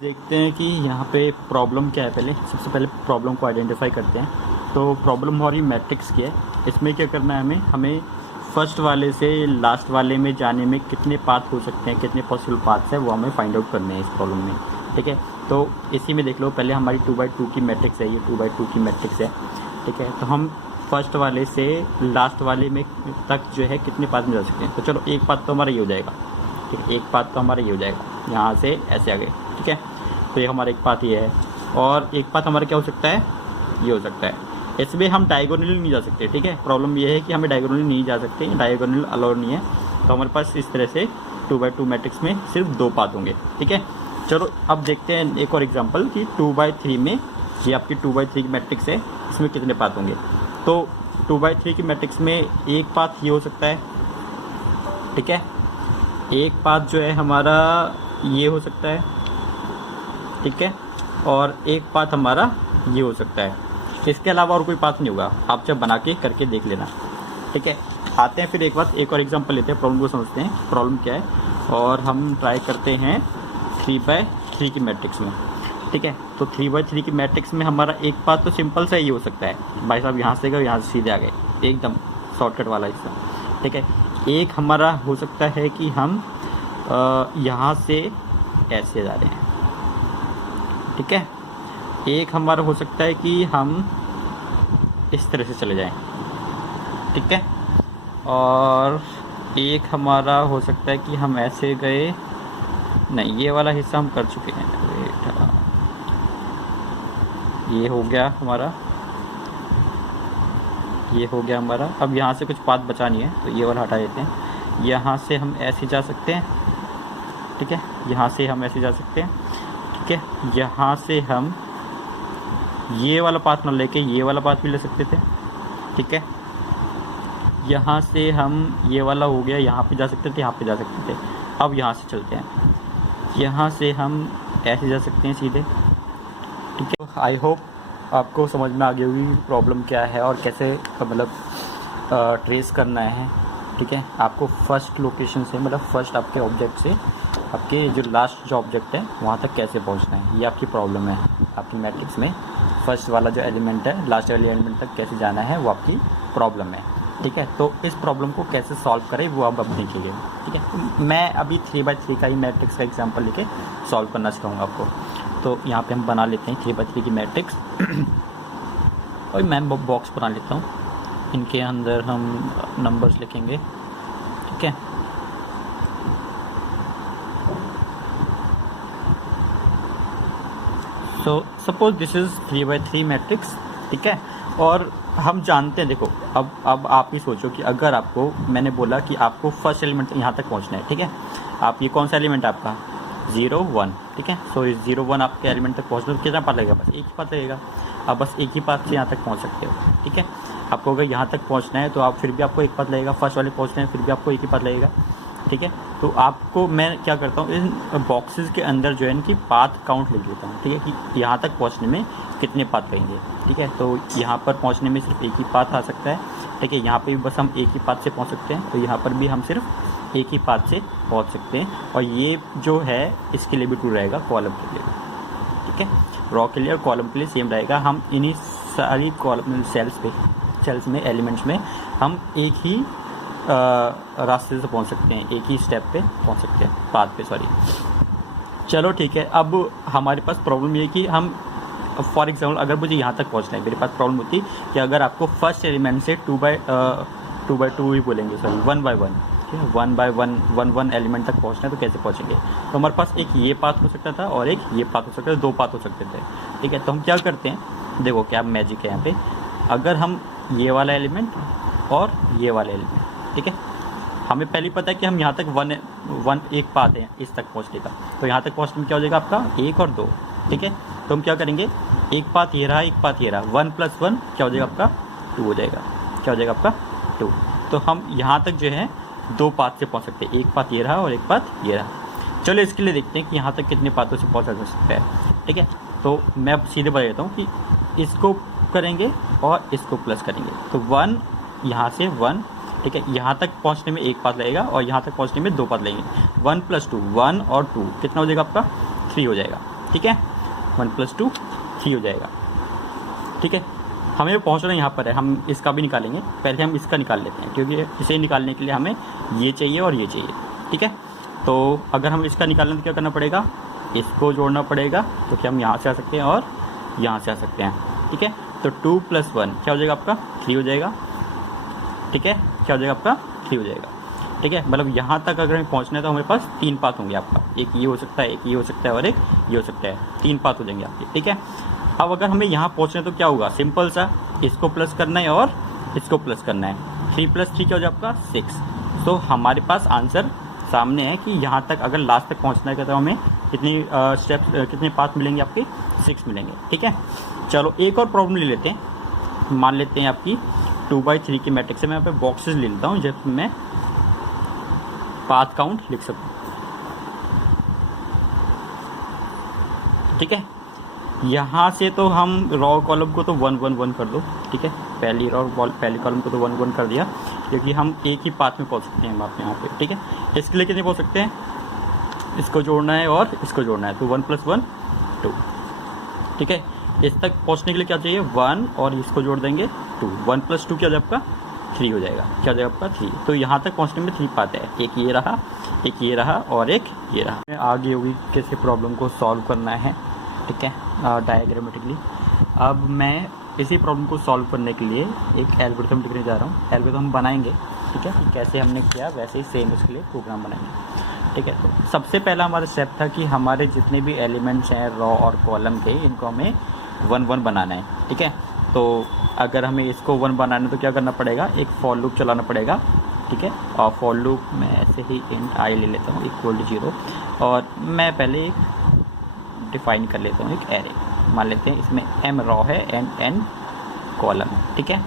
देखते हैं कि यहाँ पे प्रॉब्लम क्या है। पहले सबसे पहले प्रॉब्लम को आइडेंटिफाई करते हैं। तो प्रॉब्लम हमारी मैट्रिक्स की है। इसमें क्या करना है, हमें फर्स्ट वाले से लास्ट वाले में जाने में कितने पाथ हो सकते हैं, कितने पॉसिबल पाथ्स है, वो हमें फाइंड आउट करने हैं इस प्रॉब्लम में। ठीक है, तो इसी में देख लो, पहले हमारी 2x2 की मैट्रिक्स है, ये 2x2 की मैट्रिक्स है। ठीक है, तो हम फर्स्ट वाले से लास्ट वाले में तक जो है कितने पाथ में जा सकते हैं। तो चलो एक पाथ तो हमारा ये हो जाएगा। ठीक है, एक पाथ तो हमारा ये हो जाएगा, यहाँ से ऐसे आगे। ठीक है, तो ये हमारा एक पाथ ये है, और एक पाथ हमारा क्या हो सकता है, ये हो सकता है। इसमें हम डायगोनली नहीं जा सकते। ठीक है, प्रॉब्लम ये है कि हमें डायगोनली नहीं जा सकते, डायगोनल अलाउड नहीं है। तो हमारे पास इस तरह से 2x2 मैट्रिक्स में सिर्फ दो पाथ होंगे। ठीक है, चलो अब देखते हैं एक और एग्जांपल कि 2x3 में, ये आपकी 2x3 की मैट्रिक्स है, इसमें कितने पाथ होंगे। तो 2x3 की मैट्रिक्स में एक पाथ ये हो सकता है। ठीक है, एक पाथ जो है हमारा ये हो सकता है। ठीक है, और एक पाथ हमारा ये हो सकता है। इसके अलावा और कोई पाथ नहीं होगा, आप जब बना के करके देख लेना। ठीक है, आते हैं फिर एक और एग्जांपल लेते हैं, प्रॉब्लम को समझते हैं प्रॉब्लम क्या है, और हम ट्राई करते हैं 3x3 की मैट्रिक्स में। ठीक है, तो 3x3 की मैट्रिक्स में हमारा एक पाथ तो सिंपल सा ही हो सकता है। भाई साहब यहाँ से गए, यहाँ से सीधे आ गए, एकदम शॉर्टकट वाला हिस्सा। ठीक है, एक हमारा हो सकता है कि हम यहाँ से ऐसे जा रहे हैं। ठीक है, एक हमारा हो सकता है कि हम इस तरह से चले जाएं। ठीक है, और एक हमारा हो सकता है कि हम ऐसे गए, नहीं ये वाला हिस्सा हम कर चुके हैं। ये हो गया हमारा, ये हो गया हमारा। अब यहाँ से कुछ पाथ बचा नहीं है, तो ये वाला हटा देते हैं। यहाँ से हम ऐसे जा सकते हैं। ठीक है, यहाँ से हम ऐसे जा सकते हैं। ठीक है, यहाँ से हम ये वाला पाथ ना लेके ये वाला पाथ भी ले सकते थे। ठीक है, यहाँ से हम ये वाला हो गया, यहाँ पे जा सकते थे, यहाँ पे जा सकते थे। अब यहाँ से चलते हैं, यहाँ से हम ऐसे जा सकते हैं सीधे। ठीक है, आई होप आपको समझ में आ गई होगी प्रॉब्लम क्या है और कैसे मतलब ट्रेस करना है। ठीक है, आपको फर्स्ट लोकेशन से, मतलब फर्स्ट आपके ऑब्जेक्ट से आपके जो लास्ट जो ऑब्जेक्ट है वहाँ तक कैसे पहुँचना है, ये आपकी प्रॉब्लम है। आपकी मैट्रिक्स में फर्स्ट वाला जो एलिमेंट है लास्ट वाले एलिमेंट तक कैसे जाना है, वो आपकी प्रॉब्लम है। ठीक है, तो इस प्रॉब्लम को कैसे सॉल्व करें वो आप अब देखिएगा। ठीक है, मैं अभी 3x3 का ही मैट्रिक्स का एग्जांपल लेके सॉल्व करना सिखाऊंगा आपको। तो यहाँ पे हम बना लेते हैं 3x3 की मैट्रिक्स और मैं बॉक्स बना लेता हूँ, इनके अंदर हम नंबर्स लिखेंगे। ठीक है, so suppose this is 3x3 matrix. ठीक है, और हम जानते हैं, देखो अब आप ही सोचो कि अगर आपको, मैंने बोला कि आपको फर्स्ट एलिमेंट यहाँ तक पहुँचना है। ठीक है, आप ये कौन सा एलिमेंट है आपका 0 1। ठीक है, सो इस 0 1 आपके एलिमेंट तक पहुँचना तो कितना पाथ लगेगा, बस एक ही पाथ लगेगा। आप बस एक ही पाथ से यहाँ तक पहुँच सकते हो। ठीक है, आपको अगर यहाँ तक पहुँचना है तो आप फिर भी आपको एक पाथ लगेगा, फर्स्ट वाले पहुँचना है फिर भी आपको एक ही पाथ लगेगा। ठीक है, तो आपको मैं क्या करता हूँ, इन बॉक्सेस के अंदर जो है इनकी पाथ काउंट लिख लेता हूँ। ठीक है, कि यहाँ तक पहुँचने में कितने पाथ लगेंगे। ठीक है, तो यहाँ पर पहुँचने में सिर्फ एक ही पाथ आ सकता है। ठीक है, यहाँ पे भी बस हम एक ही पाथ से पहुँच सकते हैं, तो यहाँ पर भी हम सिर्फ एक ही पाथ से पहुँच सकते हैं। और ये जो है इसके लिए भी ट्रू रहेगा, कॉलम के लिए। ठीक है, रॉ के लिए और कॉलम के लिए सेम रहेगा। हम इन्हीं सारी कॉलम सेल्स में एलिमेंट्स में हम एक ही रास्ते से पहुंच सकते हैं, एक ही स्टेप पे पहुंच सकते हैं, पाथ पे, सॉरी। चलो ठीक है, अब हमारे पास प्रॉब्लम ये है कि हम फॉर एग्जांपल अगर मुझे यहाँ तक पहुंचना है, मेरे पास प्रॉब्लम होती कि अगर आपको फर्स्ट एलिमेंट से 2x2 ही बोलेंगे, सॉरी 1x1। ठीक है, 1x1 एलिमेंट तक पहुँचना है तो कैसे पहुँचेंगे। तो हमारे पास एक ये पाथ हो सकता था और एक ये पाथ हो सकता था, दो पाथ हो सकते थे। ठीक है, तो हम क्या करते हैं, देखो क्या मैजिक है यहाँ पे। अगर हम ये वाला एलिमेंट और ये वाला एलिमेंट, ठीक है, हमें पहले पता है कि हम यहाँ तक वन एक पाथ है इस तक पहुँचने का, तो यहाँ तक पहुँचने में क्या हो जाएगा आपका 1 और 2। ठीक है, तो हम क्या करेंगे, एक पाथ ये रहा, एक पाथ ये रहा, 1 + 1 क्या हो जाएगा आपका 2 हो जाएगा। क्या हो जाएगा आपका 2। तो हम यहाँ तक जो है दो पाथ से पहुँच सकते हैं, एक पाथ ये रहा और एक पाथ ये रहा। चलो इसके लिए देखते हैं कि यहाँ तक कितने पाथों से पहुँचा जा सकता है। ठीक है, तो मैं अब सीधे बता देता हूँ कि इसको करेंगे और इसको प्लस करेंगे, तो 1 यहाँ से 1। ठीक है, यहाँ तक पहुँचने में एक पाथ लगेगा और यहाँ तक पहुँचने में दो पाथ लगेंगे। 1 + 2 1 और 2 कितना हो जाएगा आपका 3 हो जाएगा। ठीक है, 1 + 2 3 हो जाएगा। ठीक है, हमें पहुंचना यहाँ पर है, हम इसका भी निकालेंगे, पहले हम इसका निकाल लेते हैं क्योंकि इसे निकालने के लिए हमें ये चाहिए और ये चाहिए। ठीक है, तो अगर हम इसका निकालना तो क्या करना पड़ेगा, इसको जोड़ना पड़ेगा, तो क्या हम यहाँ से आ सकते हैं और यहाँ से आ सकते हैं। ठीक है, तो 2 + 1 क्या हो जाएगा आपका 3 हो जाएगा। ठीक है, क्या हो जाएगा आपका 3 हो जाएगा। ठीक है, मतलब यहाँ तक अगर हमें पहुँचना है तो हमारे पास 3 पाथ होंगे आपका, एक ये हो सकता है, एक ये हो सकता है और एक ये हो सकता है, 3 पाथ हो जाएंगे आपके। ठीक है, अब अगर हमें यहाँ पहुँचना है तो क्या होगा, सिंपल सा, इसको प्लस करना है और इसको प्लस करना है। 3 + 3 क्या हो जाएगा आपका 6। तो हमारे पास आंसर सामने है कि यहाँ तक अगर लास्ट तक पहुँचना है तो हमें कितनी स्टेप्स कितने पाथ मिलेंगे आपके, 6 मिलेंगे। ठीक है, चलो एक और प्रॉब्लम ले लेते हैं। मान लेते हैं आपकी 2/3 की मैट्रिक्स है, मैं यहाँ पे बॉक्सेस ले लेता हूँ जब मैं पाथ काउंट लिख सकूँ। ठीक है, यहाँ से तो हम रॉ कॉलम को तो 1 1 1 कर दो। ठीक है, पहली कॉलम को तो 1 1 कर दिया क्योंकि हम एक ही पाथ में पहुँच सकते हैं आप यहाँ पे। ठीक है, इसके लिए कितने पहुँच सकते हैं, इसको जोड़ना है और इसको जोड़ना है, तो 1 + 1 2। ठीक है, इस तक पहुँचने के लिए क्या चाहिए 1 और इसको जोड़ देंगे 2, 1 + 2 क्या हो जाएगा आपका 3 हो जाएगा। क्या हो जाएगा आपका 3। तो यहाँ तक पहुँचने में 3 पाथ है, एक ये रहा, एक ये रहा और एक ये रहा। आगे होगी कैसे प्रॉब्लम को सॉल्व करना है। ठीक है, डायग्रामेटिकली। अब मैं इसी प्रॉब्लम को सॉल्व करने के लिए एक एल्गोरिथम लिखने जा रहा हूँ। एल्गोरिथम हम बनाएंगे, ठीक है, कैसे हमने किया वैसे ही सेम उसके लिए प्रोग्राम बनाएंगे। ठीक है, तो सबसे पहला हमारा स्टेप था कि हमारे जितने भी एलिमेंट्स हैं रॉ और कॉलम के, इनको हमें 1 1 बनाना है। ठीक है, तो अगर हमें इसको 1 बनाना है तो क्या करना पड़ेगा, एक फॉर लूप चलाना पड़ेगा। ठीक है, और फॉर लूप में ऐसे ही int i ले लेता हूँ = 0 और मैं पहले एक डिफाइन कर लेता हूँ एक एरे। मान लेते हैं इसमें m रॉ है एंड n कॉलम है। ठीक है,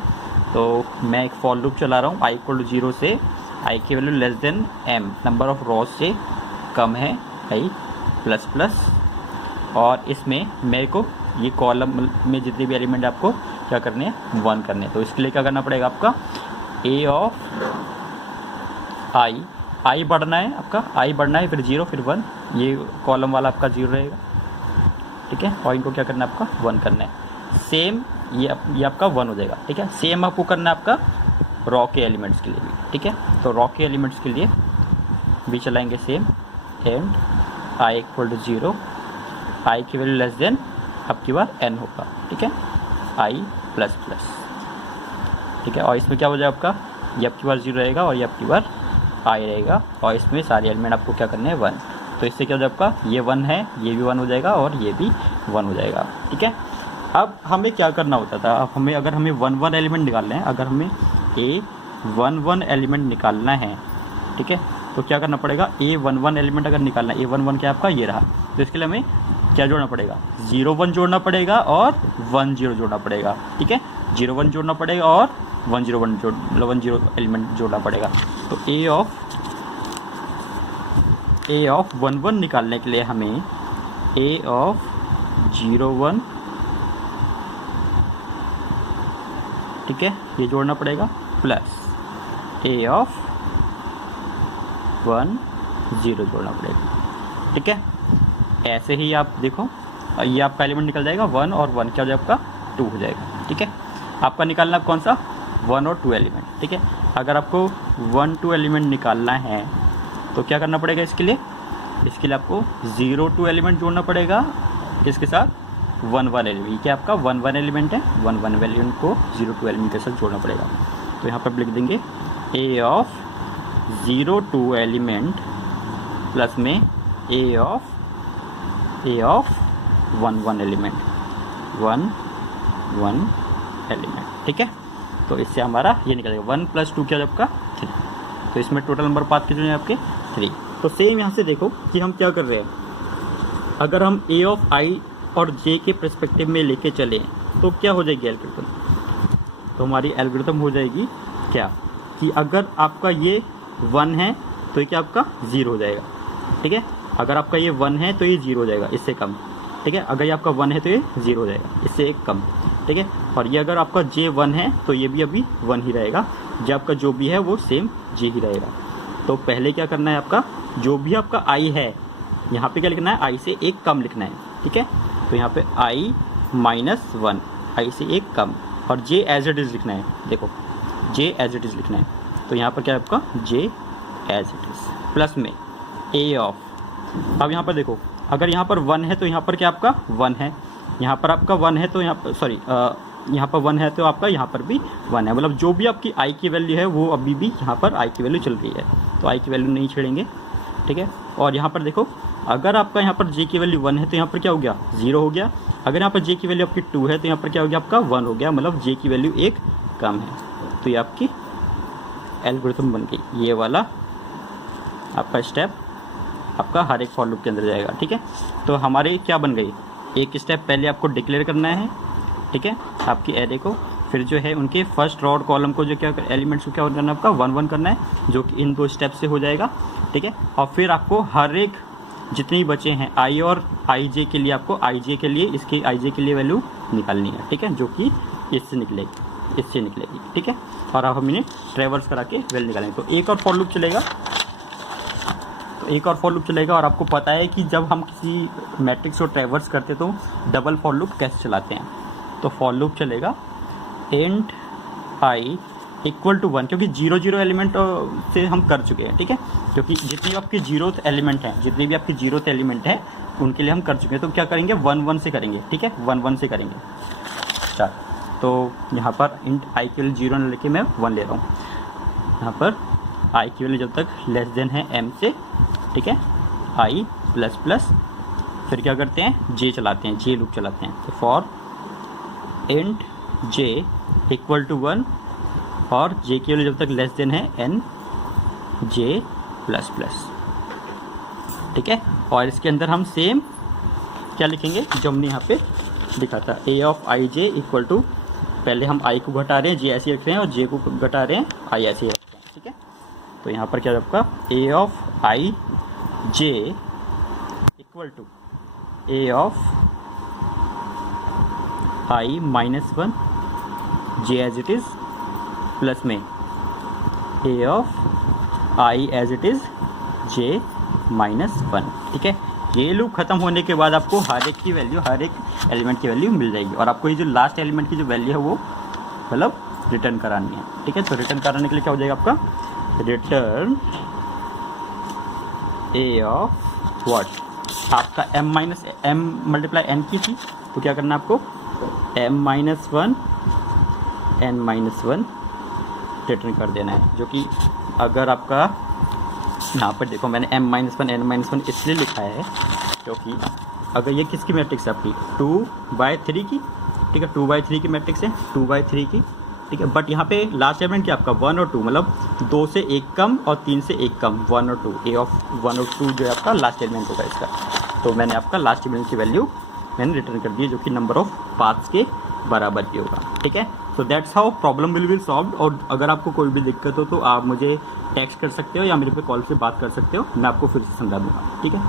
तो मैं एक फॉर लूप चला रहा हूँ, i = 0 से i की value less than m, number of rows से कम है i ++ और इसमें मेरे को ये कॉलम में जितने भी एलिमेंट आपको क्या करने हैं 1 करने हैं। तो इसके लिए क्या करना पड़ेगा आपका a ऑफ i बढ़ना है, आपका i बढ़ना है, फिर 0 फिर 1, ये कॉलम वाला आपका 0 रहेगा। ठीक है, और इनको क्या करना है आपका 1 करना है। सेम ये आपका 1 हो जाएगा। ठीक है, सेम आपको करना है आपका रॉ के एलिमेंट्स के लिए भी। ठीक है, तो रॉ के एलिमेंट्स के लिए भी चलाएंगे सेम एंड i = 0, i की वैल्यू लेस देन आपकी बार n होगा। ठीक है, i++। ठीक है, और इसमें क्या हो जाएगा आपका, ये आपकी बार 0 रहेगा और ये आपकी बार i रहेगा और इसमें सारे एलिमेंट आपको क्या करने हैं 1। तो इससे क्या हो जाएगा आपका, ये 1 है, ये भी 1 हो जाएगा और ये भी 1 हो जाएगा। ठीक है, अब हमें क्या करना होता था, अब हमें अगर हमें 1 1 एलिमेंट निकालना है, अगर हमें a 1 1 एलिमेंट निकालना है, ठीक है, तो क्या करना पड़ेगा, a 1 1 एलिमेंट अगर निकालना है, a 1 1 क्या आपका ये रहा, तो इसके लिए हमें क्या जोड़ना पड़ेगा, 0 1 जोड़ना पड़ेगा और 1 0 जोड़ना पड़ेगा। ठीक है, 0 1 जोड़ना पड़ेगा और 1 0 1 1 0 एलिमेंट जोड़ना पड़ेगा। तो a ऑफ 1 1 निकालने के लिए हमें a ऑफ 0 1, ठीक है, ये जोड़ना पड़ेगा प्लस a ऑफ 1 0 जोड़ना पड़ेगा। ठीक है, ऐसे ही आप देखो, ये आपका एलिमेंट निकल जाएगा 1 और 1 क्या हो जाएगा आपका 2 हो जाएगा। ठीक है, आपका निकालना कौन सा 1 और 2 एलिमेंट। ठीक है, अगर आपको 1 2 एलिमेंट निकालना है तो क्या करना पड़ेगा, इसके लिए आपको 0 2 एलिमेंट जोड़ना पड़ेगा, इसके साथ 1 1 एलिमेंट, क्या आपका 1 1 एलिमेंट है, 1 1 एलिमेंट को 0 2 एलिमेंट के साथ जोड़ना पड़ेगा। तो यहाँ पर लिख देंगे a ऑफ 0 2 एलिमेंट प्लस में a ऑफ 1 1 एलिमेंट, 1 1 एलिमेंट। ठीक है, तो इससे हमारा ये निकलेगा 1 + 2 क्या है आपका 3। तो इसमें टोटल नंबर पाथ कितने हैं आपके 3। तो सेम यहाँ से देखो कि हम क्या कर रहे हैं, अगर हम a ऑफ i और j के पर्सपेक्टिव में लेके चले तो क्या हो जाएगी एल्गोरिथम, तो हमारी एल्गोरिथम हो जाएगी क्या कि अगर आपका ये 1 है तो ये क्या आपका 0 हो जाएगा। ठीक है, अगर आपका ये 1 है तो ये 0 हो जाएगा, इससे कम। ठीक है, अगर ये आपका 1 है तो ये 0 हो जाएगा, इससे एक कम। ठीक है, और ये अगर आपका j 1 है तो ये भी अभी 1 ही रहेगा, जो आपका जो भी है वो सेम j ही रहेगा। तो पहले क्या करना है, आपका जो भी आपका i है यहाँ पे क्या लिखना है, i से एक कम लिखना है। ठीक है। तो यहाँ पे i माइनस 1, i से एक कम, और j एज इट इज़ लिखना है। देखो j एज इट इज़ लिखना है, तो यहाँ पर क्या है आपका j as it is plus में a ऑफ। अब यहाँ पर देखो, अगर यहाँ पर 1 है तो यहाँ पर क्या आपका 1 है, यहाँ पर आपका 1 है तो यहाँ पर सॉरी यहाँ पर 1 है तो आपका यहाँ पर भी 1 है, मतलब जो भी आपकी i की वैल्यू है वो अभी भी यहाँ पर i की वैल्यू चल रही है, तो i की वैल्यू नहीं छेड़ेंगे, ठीक है। और यहाँ पर देखो, अगर आपका यहाँ पर j की वैल्यू 1 है तो यहाँ पर क्या हो गया 0 हो गया, अगर यहाँ पर j की वैल्यू आपकी 2 है तो यहाँ पर क्या हो गया आपका 1 हो गया, मतलब j की वैल्यू एक कम है। तो ये आपकी एल्गोरिथम बन गई, ये वाला आपका स्टेप आपका हर एक फॉर लूप के अंदर जाएगा, ठीक है। तो हमारे क्या बन गई, एक स्टेप पहले आपको डिक्लेयर करना है, ठीक है, आपकी एरे को, फिर जो है उनके फर्स्ट रो और कॉलम को जो क्या एलिमेंट्स को क्या करना है आपका 1 1 करना है, जो कि इन 2 स्टेप से हो जाएगा, ठीक है। और फिर आपको हर एक जितने बचे हैं i और ij के लिए, आपको ij के लिए इसके ij के लिए वैल्यू निकालनी है, ठीक है, जो कि इससे निकलेगी, ठीक है। और अब हम इन्हें ट्रेवर्स करा के वैल्यू निकालेंगे। तो एक और फॉर लूप चलेगा, और आपको पता है कि जब हम किसी मैट्रिक्स को ट्रेवर्स करते तो डबल फॉर लूप कैसे चलाते हैं। तो फॉर लूप चलेगा इंट i इक्वल टू 1, क्योंकि 0 0 एलिमेंट से हम कर चुके हैं, ठीक है, क्योंकि जितनी भी आपकी जीरोथ एलिमेंट है उनके लिए हम कर चुके हैं। तो क्या करेंगे 1 1 से करेंगे, ठीक है, 1 1 से करेंगे। चल, तो यहाँ पर इंट i की वैल्यू 0 न लेके मैं 1 ले रहा हूँ। यहाँ पर i की वैल्यू जब तक लेस देन है m से, ठीक है, i प्लस प्लस, फिर क्या करते हैं j चलाते हैं, j लूप चलाते हैं। तो for int j equal to 1, और j की वैल्यू जब तक लेस देन है n j प्लस प्लस, ठीक है। और इसके अंदर हम सेम क्या लिखेंगे जो हमने यहाँ पे लिखा था, a of i j equal to, पहले हम i को घटा रहे हैं, j ऐसे रख रहे हैं, और j को घटा रहे हैं, i ऐसे रख रहे हैं, ठीक है। तो यहाँ पर क्या आपका a of i j equal to a of i minus 1 j as it is plus में a of i as it is j minus 1, ठीक है। ये लूप खत्म होने के बाद आपको हर एक की वैल्यू, हर एक एलिमेंट की वैल्यू मिल जाएगी, और आपको ये जो लास्ट एलिमेंट की जो वैल्यू है वो मतलब रिटर्न करानी है, ठीक है। तो रिटर्न कराने के लिए क्या हो जाएगा आपका रिटर्न a ऑफ व्हाट, आपका m minus m multiply n की थी, तो क्या करना है आपको m minus 1 n minus 1 return कर देना है। जो कि अगर आपका यहाँ पर देखो, मैंने m माइनस 1 n माइनस 1 इसलिए लिखा है क्योंकि अगर ये किसकी मैट्रिक्स है आपकी 2/3 की, ठीक है, 2/3 की मैट्रिक्स है, 2/3 की, ठीक है। बट यहाँ पे लास्ट एलिमेंट क्या आपका 1 और 2, मतलब 2 से 1 कम और 3 से 1 कम, 1 और 2, a ऑफ 1 और 2 जो है आपका लास्ट एलिमेंट होगा इसका। तो मैंने आपका लास्ट एलिमेंट की वैल्यू मैंने रिटर्न कर दी, जो कि नंबर ऑफ पाथ्स के बराबर की होगा, ठीक है। So that's how problem will be solved. और अगर आपको कोई भी दिक्कत हो तो आप मुझे टेक्स्ट कर सकते हो या मेरे पे कॉल से बात कर सकते हो, मैं आपको फिर से समझा दूँगा, ठीक है।